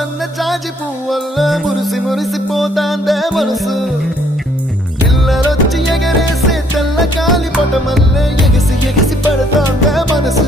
సన్న జాజి పువ్వల్ల మురిసి మురిసిపోతాందే మనసు పిల్లలొచ్చి ఎగరేసే తెల్ల కాలి పొటమల్లే ఎగిసి ఎగిసి పడతాందే మనసు